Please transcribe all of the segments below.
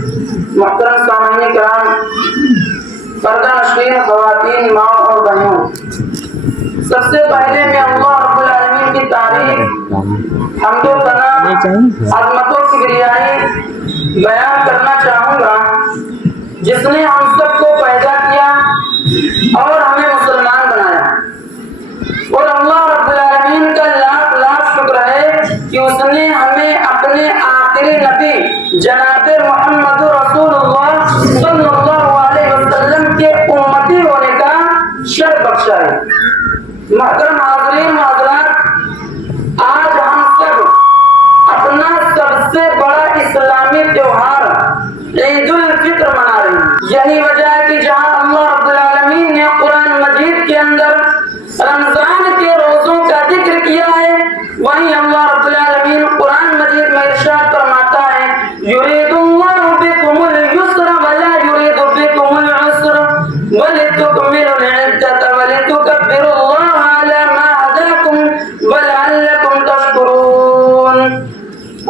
محترم سامعین کرام، پردہ نشین خواتین، ماں اور بہنوں، سب سے پہلے میں اللہ رب العالمین کی تعریف، حمد و ثنا، عظمت و کبریائی بیان کرنا چاہوں گا، جس نے ہم سب کو پیدا کیا اور ہمیں مسلمان بنایا۔ اور اللہ رب العالمین کا لاکھ لاکھ شکر ہے کہ اس نے ہمیں اپنے آخری نبی جناب محمد رسول اللہ صلی اللہ علیہ وسلم کے امتی ہونے کا شرف بخشا ہے۔ محترم حاضرین حضرات، آج ہم سب اپنا سب سے بڑا اسلامی تہوار عید الفطر منا رہے ہیں۔ یہی وجہ ہے کہ جہاں اللہ رب العالمین نے قرآن مجید کے اندر رمضان کے روزوں کا ذکر کیا ہے، وہیں اللہ رب العالمین قرآن مجید میں ارشاد فرماتا ہے، یرید اللہ بکم اليسر ولا یرید بکم العسر ولتکملوا العدۃ ولتکبروا اللہ علی ما ہداکم ولعلکم تشکرون۔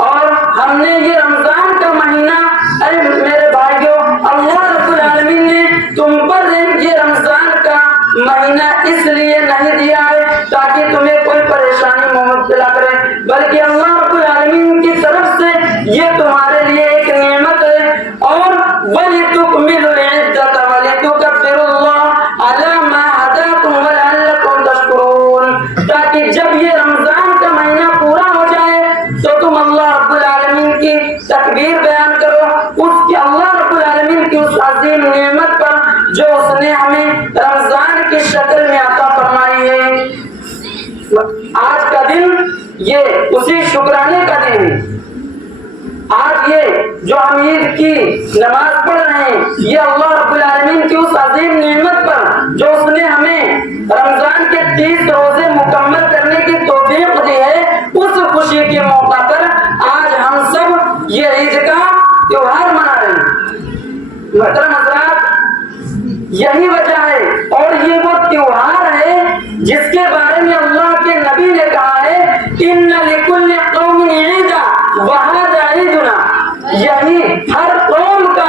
اور ہم نے یہ رمضان کا مہینہ، اے میرے بھائیوں، اللہ رب العالمین نے تم پر یہ رمضان کا مہینہ اس لیے نہیں دیا ہے تاکہ تمہیں کوئی پریشانی میں مبتلا کرے، بلکہ اللہ رب العالمین کی طرف سے یہ تمہارے لیے ایک نعمت ہے۔ اور وَلِتُكْمِلُوا الْعِدَّةَ وَلِتُكَبِّرُوا اللَّهَ عَلَى مَا هَدَاكُمْ وَلَعَلَّكُمْ تَشْكُرُونَ، تاکہ جب یہ رمضان کا مہینہ پورا ہو جائے تو تم اللہ رب العالمین کی تکبیر بیان کرو، اس کی اللہ رب العالمین کی اس عظیم نعمت پر جو اس نے ہمیں رمضان کی شکل میں عطا فرمائی ہے۔ آج کا دن یہ اسی شکرانے کا دن ہے۔ آج یہ جو ہم عید کی نماز پڑھ رہے ہیں، یہ اللہ رب العالمین کی اس عظیم نعمت پر جو اس نے ہمیں رمضان کے 30 روزے مکمل کرنے کی توفیق دی ہے، اس خوشی کے موقع پر آج ہم سب یہ عید کا تہوار منا رہے ہیں۔ محترم حضرات، یہی وجہ ہے اور یہ وہ تہوار ہے جس کے بارے میں اللہ کے نبی نے کہا ہے، ان لکل قوم عیدا وہذا عیدنا، یہی ہر قوم کا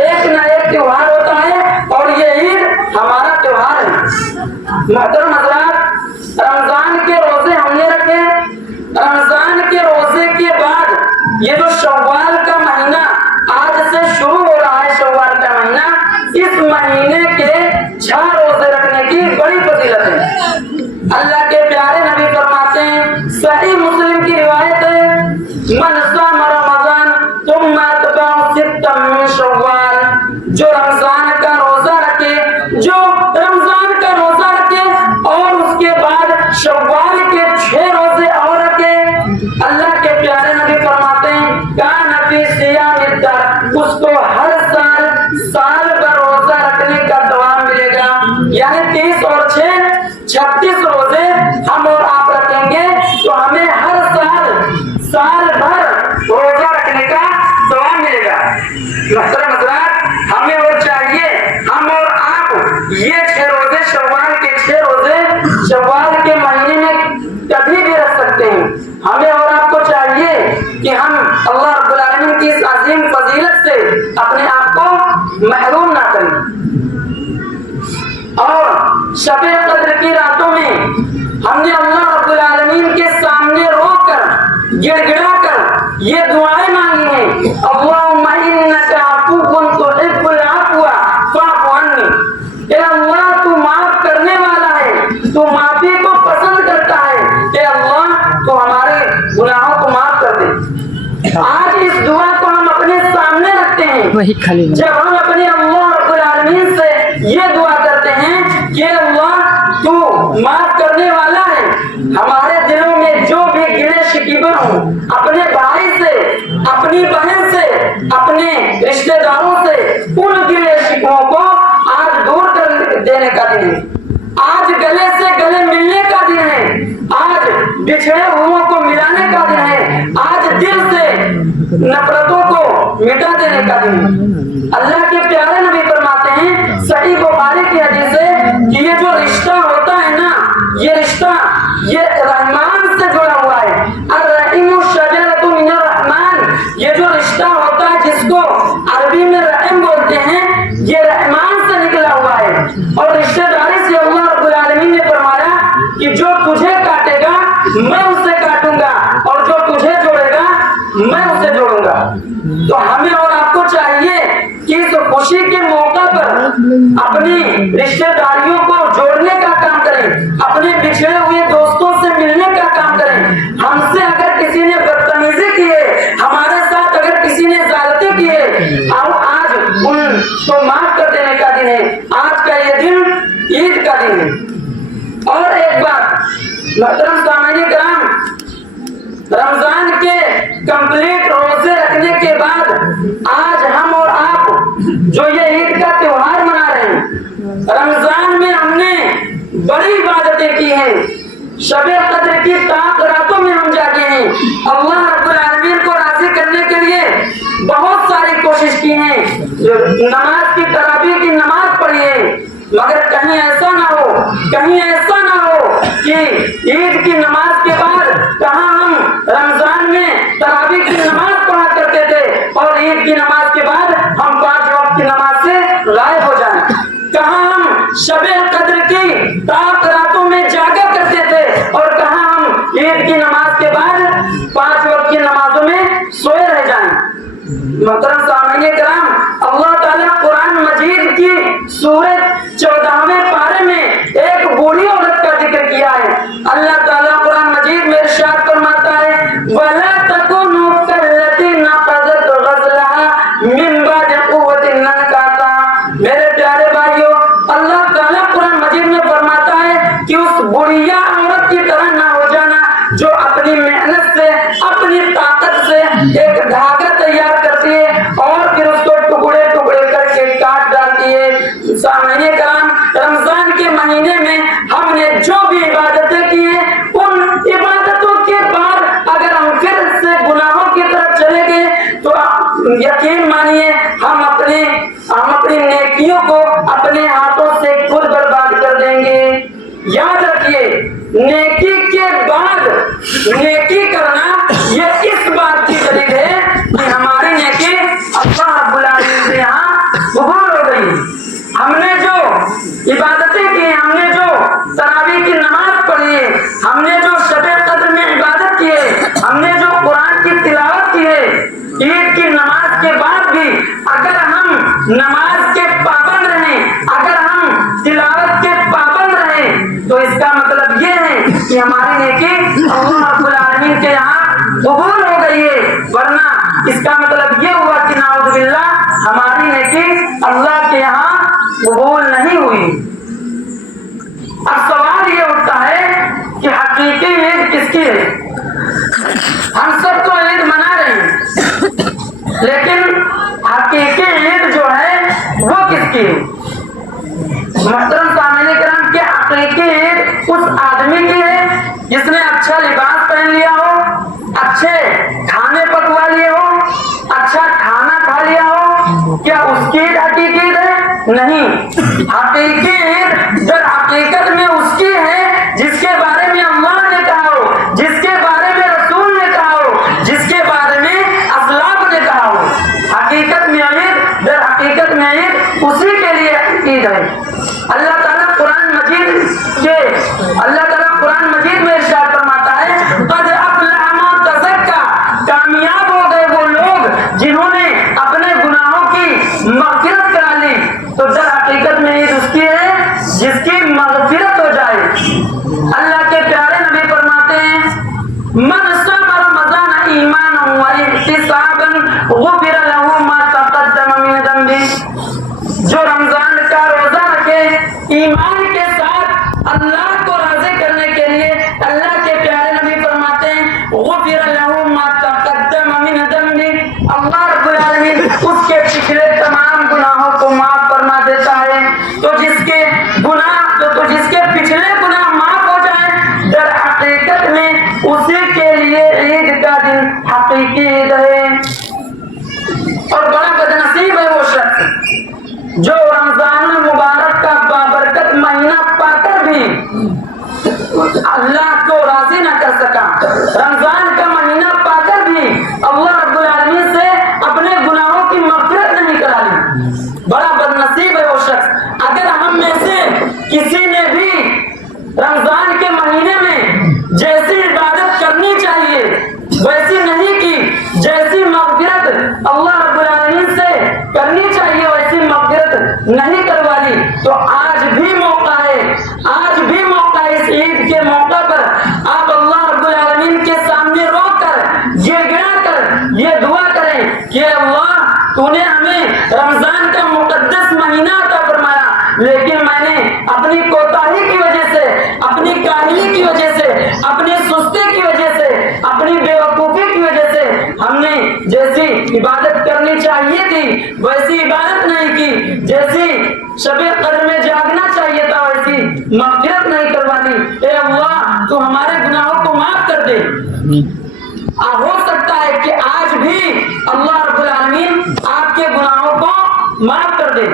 ایک نہ ایک تہوار ہوتا ہے اور یہ عید ہمارا تہوار ہے۔ محترم حضرات، رمضان کے روزے ہم نے رکھے، رمضان کے روزے کے بعد یہ جو شوال کا مہینہ آج سے شروع ہو رہا ہے، شوال کا مہینہ، اس مہینے کے 6 روزے رکھنے کی بڑی فضیلت ہے۔ اللہ کے پیارے نبی فرماتے ہیں، صحیح مسلم کی روایت ہے، من صام رمضان ثم اتبعه 6 من شوال، جو رمضان کا روزہ رکھے، جو رمضان کا روزہ رکھے اور اس کے بعد شوال کے 6 روزے اور رکھے، اللہ کے پیارے نبی فرماتے ہیں، کان فی صیام الدہر، اس کو ہر سال بھر روزہ رکھنے کا ثواب ملے گا۔ یعنی 30 اور 6 36 روزے ہم اور آپ رکھیں گے تو ہمیں ہر سال بھر روزہ رکھنے کا ثواب ملے گا۔ محترم حضرات، ہمیں اور چاہیے، ہم اور آپ یہ 6 روزے، شوال کے 6 روزے شوال کے مہینے میں کبھی بھی رکھ سکتے ہیں۔ ہمیں اور آپ کو چاہیے کہ ہم اللہ رب العالمین کی اس عظیم فضیلت سے اپنے آپ کو محروم نہ کریں، اور شب قدر کی راتوں میں ہم نے اللہ رب العالمین کے سامنے رو کر، گڑ گڑا کر یہ دعائیں مانگی ہیں، اللہم انک عفو تحب العفو فاعف عنی، اے اللہ تو معاف کرنے والا ہے، تو معافی کو پسند کرتا ہے، اے اللہ تو ہمارے گناہوں کو معاف کر دے۔ آج اس دعا کو ہم اپنے سامنے رکھتے ہیں، جب ہم اپنے اللہ رب العالمین سے یہ دعا کرتے ہیں کہ اللہ تو معاف کرنے والا ہے، ہمارے دلوں میں جو بھی گلے شکیبہ ہوں، اپنے بھائی سے، اپنی بہن سے، اپنے رشتہ داروں سے، ان گلے شکووں کو آج دور کر دینے کا دن ہے، آج گلے سے گلے ملنے کا دن ہے، آج بچھڑے ہوئوں کو ملانے کا دن ہے، آج دل سے نفرتوں کو مٹا دینے کا دن ہے۔ اللہ کے پیارے نبی فرماتے ہیں، صحیح بخاری کی حدیث ہے کہ یہ جو رشتہ ہوتا ہے نا، یہ رشتہ یہ رحمان سے جڑا ہوا ہے، الرحیم شجرۃ من الرحمن، یہ جو رشتہ ہوتا ہے جس کو عربی میں رحم بولتے ہیں، یہ رحمان سے نکلا ہوا ہے. اور رشتہ داری سے اللہ رب العالمین نے فرمایا کہ جو تجھے کاٹے گا میں اسے کاٹوں گا، اور جو تجھے جوڑے گا میں اسے جوڑوں گا. تو ہمیں اور آپ کو چاہیے کہ اس خوشی کے موقع پر اپنی رشتہ داریوں کو جوڑنے کا کام کریں، اپنے بچھڑے ہوئے دوستوں سے ملنے کا کام کریں. ہم سے اگر کسی نے بدتمیزی کی ہے، ہمارے ساتھ اگر کسی نے زیادتی کی ہے، آج ان کو معاف کر دینے کا دن ہے. آج کا یہ دن عید کا دن ہے. اور ایک بات محترم سامعین کرام، رمضان کے کمپلیٹ روزے رکھنے کے بعد آج ہم اور آپ جو یہ عید کا تہوار منا رہے ہیں، رمضان میں ہم نے بڑی عبادتیں کی ہیں. شب قدر کی تاک راتوں میں ہم جاگے ہیں. اللہ رب العالمین کو راضی کرنے کے لیے بہت ساری کوشش کی ہیں. نماز کی تراویح کی نماز پڑھی ہے، مگر کہیں ایسا نہ ہو کہ عید کی نماز کے بعد کہاں ہم رمضان میں تراویح کی نماز پڑھا کرتے تھے اور عید کی نماز کے بعد ہم 5 وقت کی نماز سے غائب ہو جائیں. کہاں ہم شب قدر کی تاک راتوں میں جاگا کرتے تھے اور کہاں ہم عید کی نماز کے بعد 5 وقت کی نمازوں میں سوئے رہ جائیں. محترم سامعین کرام، اللہ تعالیٰ قرآن مجید کی سورۃ 14ویں پارے میں ایک بوڑھی عورت کا ذکر کیا ہے. اللہ تعالیٰ قرآن مجید میں ارشاد فرماتا ہے وَلَا تَكُونُوا كَالَّتِي نَقَضَتْ غَزْلَهَا مِن بَعْدِ قُوَّةٍ أَنْكَاثًا. میرے پیارے بھائیوں، اللہ تعالیٰ قرآن مجید میں فرماتا ہے کہ اس بڑھیا عورت کی طرح نہ ہو جانا جو اپنی محنت سے، اپنی طاقت سے ایک دھاگا تیار کرتی ہے اور پھر اس کو ٹکڑے ٹکڑے کر کے کاٹ ڈالتی ہے. سامعین کرام، رمضان کے مہینے میں ہم نے جو بھی عبادتیں کی ہیں، ان عبادتوں کے بعد اگر ہم پھر سے گناہوں کی طرف چلے گئے تو یقین مانیے ہم اپنی نیکیوں کو اپنے ہاتھوں سے خود برباد کر دیں گے. یاد رکھیے، نیکی کے بعد نیکی کرنا یہ اس بات کی دلیل ہے کہ ہماری نیکی اللہ رب العالمین سے یہاں قبول ہو گئی. ہم نے جو عبادتیں کی، ہم نے جو تراویح کی نماز پڑھی ہے، ہم نے جو شب قدر میں عبادت کی ہے، ہم نے جو قرآن کی تلاوت کی ہے، عید کی نماز کے بعد بھی اگر ہم نماز کے پابند رہیں، اگر ہم تلاوت کے پابند رہیں، تو اس کا مطلب یہ ہے کہ ہماری نیکی اللہ رب العالمین کے یہاں قبول ہو گئی ہے. ورنہ اس کا مطلب یہ ہوا کہ نعوذ باللہ ہماری نیکی اللہ کے یہاں قبول نہیں ہوئی. اب سوال یہ اٹھتا ہے کہ حقیقی عید کس کی ہے؟ ہم سب تو عید منا رہے ہیں، لیکن حقیقی عید جو ہے وہ کس کی ہے؟ محترم سامعین کرام، کیا حقیقی عید اس آدمی کی ہے جس نے اچھا لباس پہن لیا ہو، اچھے کھانے پکوا لیے ہو، اچھا کھانا کھا لیا ہو؟ کیا اس کی عید حقیقی عید ہے؟ نہیں. حقیقی عید در حقیقت میں اس کی ہے جس کے بارے میں اللہ نے کہا ہو، جس کے بارے میں رسول نے کہا ہو، جس کے بارے میں اسلاف نے کہا ہو. حقیقت میں عید، در حقیقت میں عید اسی کے لیے عید ہے. اللہ تعالیٰ قرآن مجید میں ارشاد فرماتا ہے قد افلح من تزکا. کامیاب ہو گئے وہ لوگ جنہوں نے اپنے گناہوں کی مغفرت کرا لی. تو در حقیقت میں عید اس کی ہے جس کی مغفرت ہو جائے. اللہ کے پیارے نبی فرماتے ہیں من صام رمضان ایمانا واحتسابا غفر له ما تقدم من ذنبه. جو رمضان کا روزہ رکھے ایمان کے ساتھ اللہ کو راضی کرنے رمضان کے مہینے میں جیسی عبادت کرنی چاہیے ویسی نہیں کی، جیسی مغفرت اللہ رب العالمین سے کرنی چاہیے ویسی مغفرت نہیں کروا لی، تو آج بھی موقع ہے، آج بھی موقع ہے، اس عید کے موقع پر آپ اللہ رب العالمین کے سامنے رو کر یہ گڑا کر یہ دعا کریں کہ اللہ تو نے ہمیں رمضان کا مقدس مہینہ عطا فرمایا، لیکن میں نے اپنی کوتاہی کی وجہ سے، اپنی کاہلی کی وجہ سے، اپنی سستی کی وجہ سے، اپنی بیوقوفی کی وجہ سے ہم نے جیسی عبادت کرنی چاہیے تھی ویسی عبادت نہیں کی، جیسی شب قدر میں جاگنا چاہیے تھا ویسی مغفرت نہیں کروانی۔ اے اللہ تو ہمارے گناہوں کو معاف کر دے۔ ہو سکتا ہے کہ آج بھی اللہ رب العالمین آپ کے گناہوں کو معاف کر دے،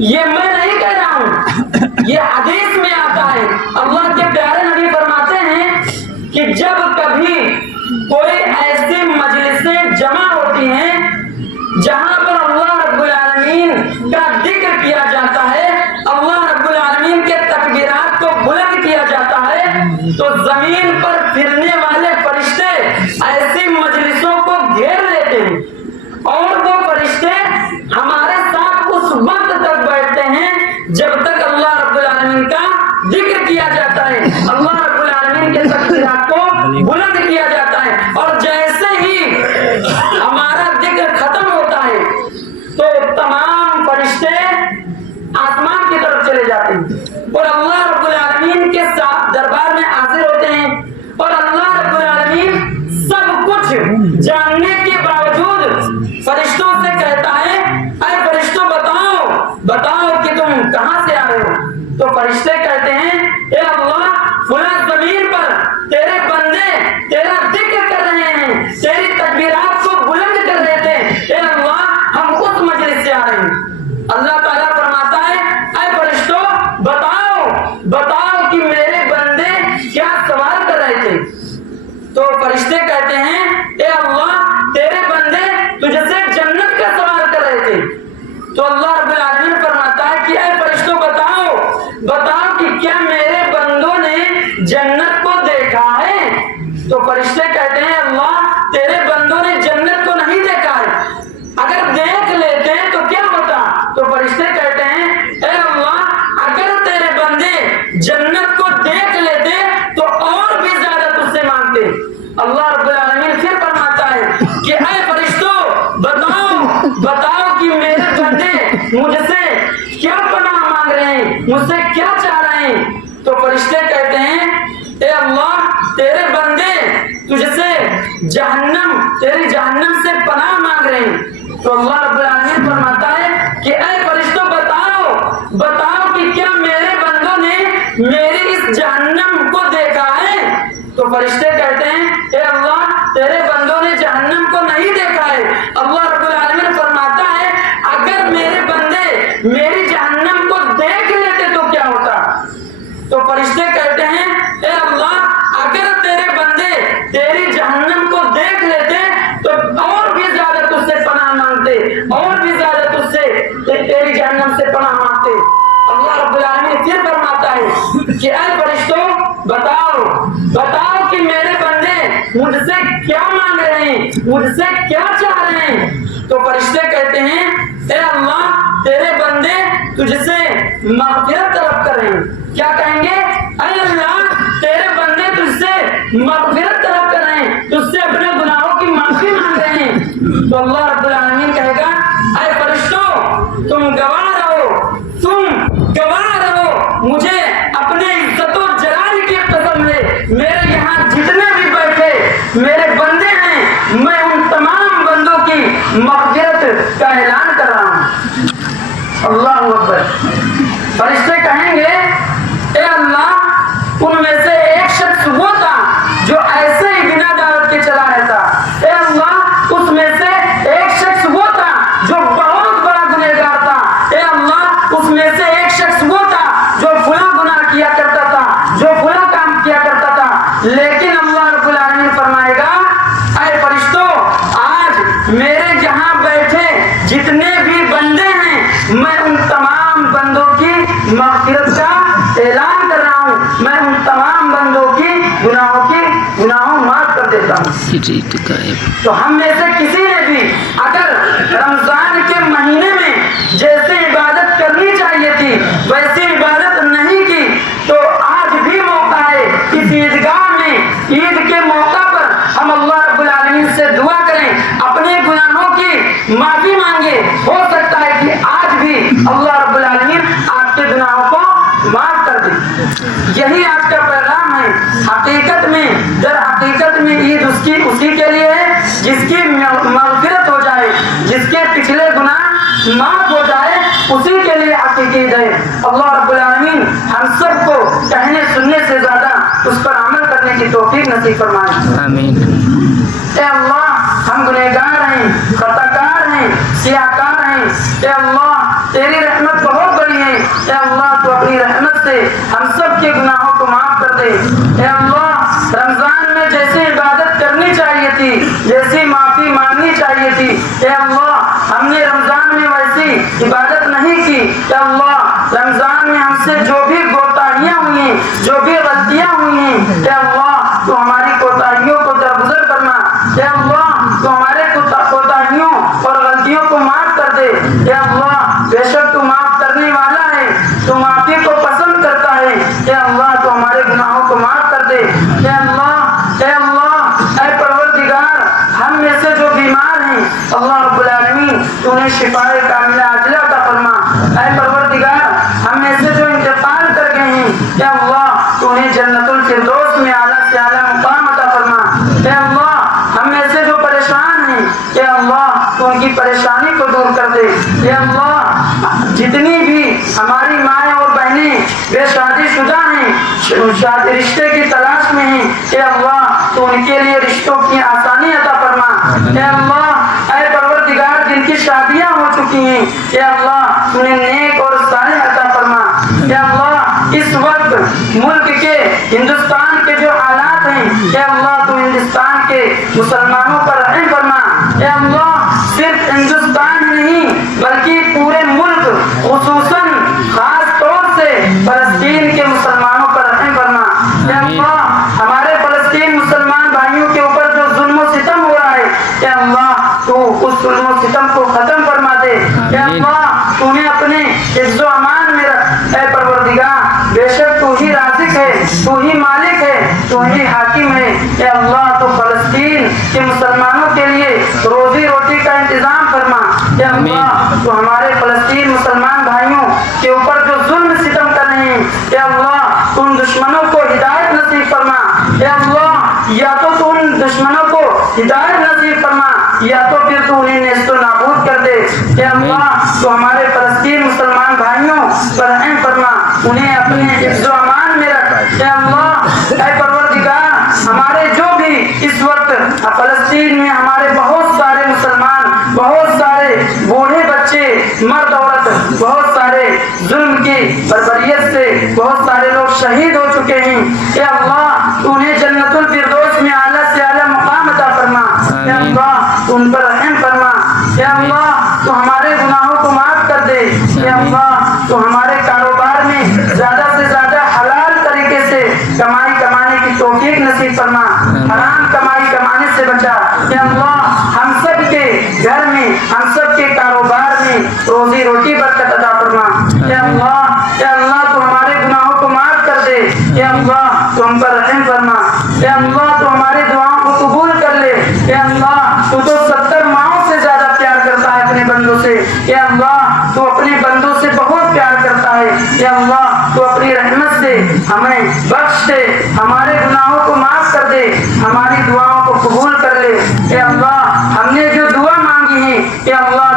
یہ میں نہیں کہہ رہا ہوں، یہ حدیث میں آتا ہے۔ اللہ کے پیارے نبی فرماتے ہیں کہ جب کبھی کوئی ایسی مجلسیں جمع ہوتی ہیں جہاں پر اللہ رب العالمین کا ذکر کیا جاتا ہے، اللہ رب العالمین کے تکبیرات کو بلند کیا جاتا ہے، تو زمین پر پھرنے والے فرشتے ایسی مجلسوں کو گھیر لیتے ہیں، اور وہ فرشتے ہمارے ساتھ اس وقت تک بیٹھتے ہیں جب تک اللہ رب العالمین کا ذکر کیا جاتا ہے، اللہ رب العالمین کے تکبیرات کو بلند کیا جاتا ہے، اور جیسے ہی ہمارا ذکر ختم ہوتا ہے تو تمام فرشتے آسمان کی طرف چلے جاتے ہیں اور اللہ رب العالمین کے ساتھ دربار میں حاضر ہوتے ہیں، اور اللہ رب العالمین سب کچھ جاننے کے باوجود فرشتوں سے کہتا ہے اے فرشتوں بتاؤ کہ تم کہاں سے آ رہے ہو؟ تو فرشتے کہتے ہیں اے اللہ فلاں زمین پر تیرے بندے تیرا ذکر کر رہے ہیں، تیری تکبیرات کو بلند کر رہے تھے، اے اللہ ہم اس مجلس سے آ رہے ہیں۔ اللہ تعالیٰ فرماتا ہے اے فرشتوں بتاؤ کہ میرے بندے کیا سوال کر رہے تھے؟ تو فرشتے کہتے ہیں اے اللہ تیرے بندے تجھ سے جنت کا سوال کر رہے تھے۔ تو اللہ رب العالمین فرماتا ہے کہ اے فرشتوں بتاؤ کہ کیا میرے بندوں نے جنت کو دیکھا ہے؟ تو فرشتے کہتے ہیں اللہ تیرے بندوں نے جنت کو نہیں دیکھا ہے، اگر دیکھ لیتے تو کیا ہوتا؟ تو فرشتے کہتے ہیں اے اللہ اگر تیرے بندے جنت کو دیکھ لیتے تو اور بھی زیادہ تجھ سے مانگتے۔ اللہ رب العالمین پھر فرماتا ہے کہ اے فرشتوں بتاؤ کہ میرے بندے مجھ سے کیا پناہ مانگ رہے ہیں، مجھ سے کیا چاہ رہے ہیں؟ تو فرشتے کہتے ہیں اے اللہ تیرے بندے تجھ سے تیری جہنم سے پناہ مانگ رہے ہیں۔ تو اللہ رب العالمین فرماتا ہے کہ اے فرشتوں بتاؤ کہ کیا میرے بندوں نے میری اس جہنم کو دیکھا ہے؟ تو فرشتے کہتے ہیں اے اللہ تیرے بندوں نے جہنم کو نہیں دیکھا ہے۔ اللہ رب العالمین فرماتا ہے اگر میرے بندے میری جہنم کو دیکھ لیتے تو کیا ہوتا؟ تو فرشتے کہتے ہیں اے اللہ اگر تیرے بندے تیری جہنم کو دیکھ لیتے تو اور بھی زیادہ تجھ سے پناہ مانگتے، اور بھی زیادہ تجھ سے تیری جہنم سے پناہ مانگتے۔ اللہ رب العالمین پھر فرماتا ہے کہ اے فرشتوں بتاؤ کہ میرے بندے مجھ سے کیا مانگ رہے ہیں، مجھ سے کیا چاہ رہے ہیں؟ تو فرشتے کہتے ہیں اے اللہ تیرے بندے تجھ سے مغفرت طلب کر رہے ہیں۔ کیا کہیں گے؟ اے اللہ تیرے بندے تجھ سے مغفرت طلب کر رہے ہیں، تجھ سے اپنے گناہوں کی معافی مانگ رہے ہیں۔ تو اللہ رب العالمین کہے گا اے فرشتوں تم گواہ رہو مجھے اپنے عزت و جلال کی قسم ہے، میرے یہاں جتنے بھی بیٹھے میرے بندے ہیں میں ان تمام بندوں کی مغفرت کا اعلان کر رہا ہوں۔ اللہ اکبر۔ فرشتے کہیں گے اے اللہ ان میں سے ایک شخص وہ تھا جو ایسے ہی بنا دعوت کے چلا رہتا، اے اللہ اس میں سے ایک شخص وہ تھا جو بہت بڑا گنہگار تھا، اے اللہ اس میں سے ایک شخص وہ تھا جو فلاں گناہ کیا کرتا تھا، جو فلاں کام کیا کرتا تھا، لیکن اللہ رب العالمین فرمائے گا اے فرشتوں آج میرے یہاں بیٹھے جتنے بھی بندے ہیں میں ان تمام بندوں کی مغفرت کا اعلان کر رہا ہوں، میں ان تو ہم میں سے کسی نے بھی اگر رمضان کے مہینے میں جیسے عبادت کرنی چاہیے تھی ویسی عبادت نہیں کی تو آج بھی موقع ہے اس عیدگاہ میں عید کے موقع پر ہم اللہ رب العالمین سے دعا کریں، اپنے گناہوں کی معافی مانگے. ہو سکتا ہے کہ آج بھی اللہ رب العالمین آپ کے گناہوں کو معاف کر دے. یہی آج کا پیغام ہے. حقیقت میں در حقیقت میں عید اسی کے لیے ہے جس کی مغفرت ہو جائے، جس کے پچھلے گناہ معاف ہو جائے، اسی کے لیے حقیقی عید ہے. اللہ رب العالمین ہم سب کو کہنے سننے سے زیادہ اس پر عمل کرنے کی توفیق نصیب فرمائے. آمین. اے اللہ ہم گنہگار ہیں، خطا کار ہیں، سیاہ کار ہیں. اے اللہ تیری رحمت بہت بڑی ہے. اے اللہ تو اپنی رحمت سے ہم سب کے گناہوں کو معاف کر دے. اے اللہ رمضان میں جیسی عبادت کرنی چاہیے تھی، جیسی معافی مانگنی چاہیے تھی، اے اللہ ہم نے رمضان میں ویسی عبادت نہیں کی. اے اللہ رمضان میں ہم سے جو بھی کوتاہیاں ہوئی ہیں، جو بھی غلطیاں ہوئی ہیں، اے اللہ تو ہماری کوتاہیوں کو درگزر کرنا. اے اللہ تو ہمارے کوتاہیوں اور غلطیوں کو معاف کر دے. اے اللہ بے شک تو معاف کرنے والا ہے، تو معافی کو پسند کرتا ہے. اے اللہ تو ہمارے گناہوں کو معاف کر دے. اے اللہ اے اللہ اے پروردگار ہم میں سے جو بیمار ہیں اللہ رب العالمین تو انہیں شفائے کاملہ عاجلہ عطا فرما. اے پروردگار ہم میں سے جو انتقال کر گئے ہیں اے اللہ تو انہیں جنت الفردوس میں اعلیٰ سے اعلیٰ مقام عطا فرما. اے اللہ ہم میں سے جو پریشان ہیں اے اللہ تو ان کی پریشانی کو دور کر دے. اے اللہ جتنی بھی ہماری مائیں اور بہنیں بے شادی شدہ ہیں، شادی رشتے کی تلاش میں ہیں، اے اللہ تو ان کے لیے رشتوں کی آسانی عطا فرما. اے اللہ اے پروردگار جن کی شادیاں ہو چکی ہیں اے اللہ انہیں نیک اور صالح عطا فرما. اے اللہ اس وقت ملک کے ہندوستان کے جو حالات ہیں اے اللہ تو ہندوستان کے مسلمانوں پر رحم فرما. اے اللہ صرف ہندوستان ہی نہیں بلکہ پورے ملک خصوصاً خاص طور سے فلسطین کے مسلمانوں پر رحم فرما. اے اللہ ہمارے فلسطین مسلمان بھائیوں کے اوپر جو ظلم و ستم ہو رہا ہے اے اللہ تو اس ظلم و ستم کو ختم فرما دے. اے اللہ تمہیں اپنے حفظ و امان میں رکھ. اے پروردگار بے شک تو ہی رازق ہے، تو ہی مالک ہے، تو ہی حاکم ہے. اے اللہ تو فلسطین کے مسلمانوں کے لیے روزی روٹی کا انتظام فرما. اے اللہ تو ہمارے فلسطین مسلمان بھائیوں کے اوپر جو ظلم ستم کر رہے ہیں اے اللہ ان دشمنوں کو ہدایت نصیب فرما. اے اللہ یا تو ان دشمنوں کو ہدایت نصیب فرما یا تو پھر تو انہیں نیست و نابود کر دے. اے اللہ تو ہمارے فلسطین مسلمان بھائیوں پر رحم فرما، انہیں اپنے حفظ و امان میں رکھ. اے اللہ اے پروردگار ہمارے جو بھی اس وقت فلسطین میں ہمارے بہت سارے مسلمان، بہت سارے بوڑھے بچے، مرد عورت، بہت سارے ظلم کی بربریت سے بہت سارے لوگ شہید ہو چکے ہیں. اے اللہ تو انہیں جنت الفردوس میں اعلیٰ سے اعلیٰ مقام عطا فرما. اے اللہ تو ان پر رحم فرما. اے اللہ تو ہمارے گناہوں کو معاف کر دے. اے اللہ تو ہمارے کاروبار میں زیادہ سے زیادہ حلال طریقے سے کمائی کمانے کی توفیق نصیب فرما، حرام کمائی کمانے سے بچا. اے اللہ ہم سب کے گھر میں، ہم سب کے کاروبار میں روزی روٹی برکت عطا فرما. اے اللہ تو ہمارے گناہوں کو معاف کر دے. اے اللہ تو ہم پر رحم فرما. اے اللہ تو ہماری دعاؤں کو قبول کر لے. اے اللہ تو 70 ماؤں سے زیادہ پیار کرتا ہے اپنے بندوں سے. اے اللہ تو اپنے بندوں سے بہت پیار کرتا ہے. اے اللہ تو اپنی رحمت سے ہمیں بخش دے، ہمارے گناہوں کو معاف کر دے، ہماری دعاؤں کو قبول کر لے. اے اللہ ہم نے جو دعا مانگی ہے اے اللہ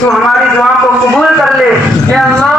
تو ہماری دعا کو قبول کر لے. اے اللہ